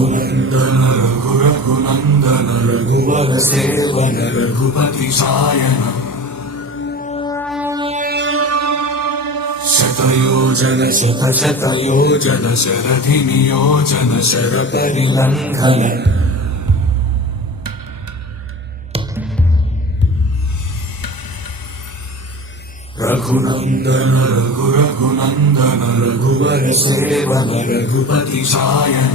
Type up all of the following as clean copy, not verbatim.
रघुनन्दन रघुनन्दन रघुवर seven Raghupati Sion शतयोजन शतशतयोजन शरधि नियोजन शरपरिलङ्घन रघुनन्दन रघुनन्दन रघुवर seven Raghupati Sion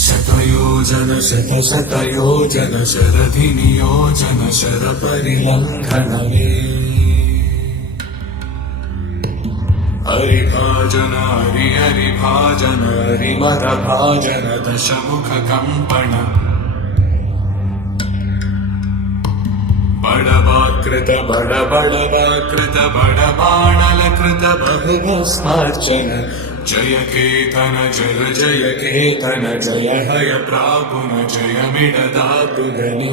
शतयोजन शतशतयोजन शरधि नियोजन शरपरिलङ्घन हरिभाजन हरिभाजन हरिमदभाजन दशमुख कंपन बड़वाकृत बड़वाकृत बड़बाणलकृत बहुभस्मार्चन जय केतन जय जय केतन जय हय प्रापुन जय मिडदातुगनी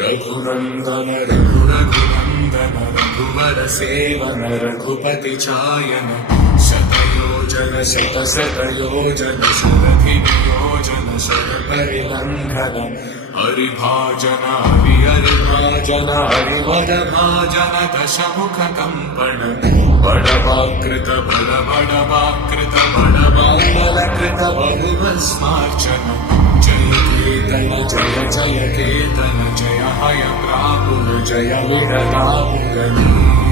रघुनन्दन रघुनन्दन रघुवर सेवन रघुपति चायन शतयोजन शतशतयोजन शरधि नियोजन शरपरिलङ्घन हरिभाजन हरिभाजन हरिवरभाजन दशमुख कंपन बड़वाकृत बड़वाकृत बड़बाणलकृत बहुभस्मार्चन जय केतन जय जय केतन जय हय प्रापुर जय विडदातुगनी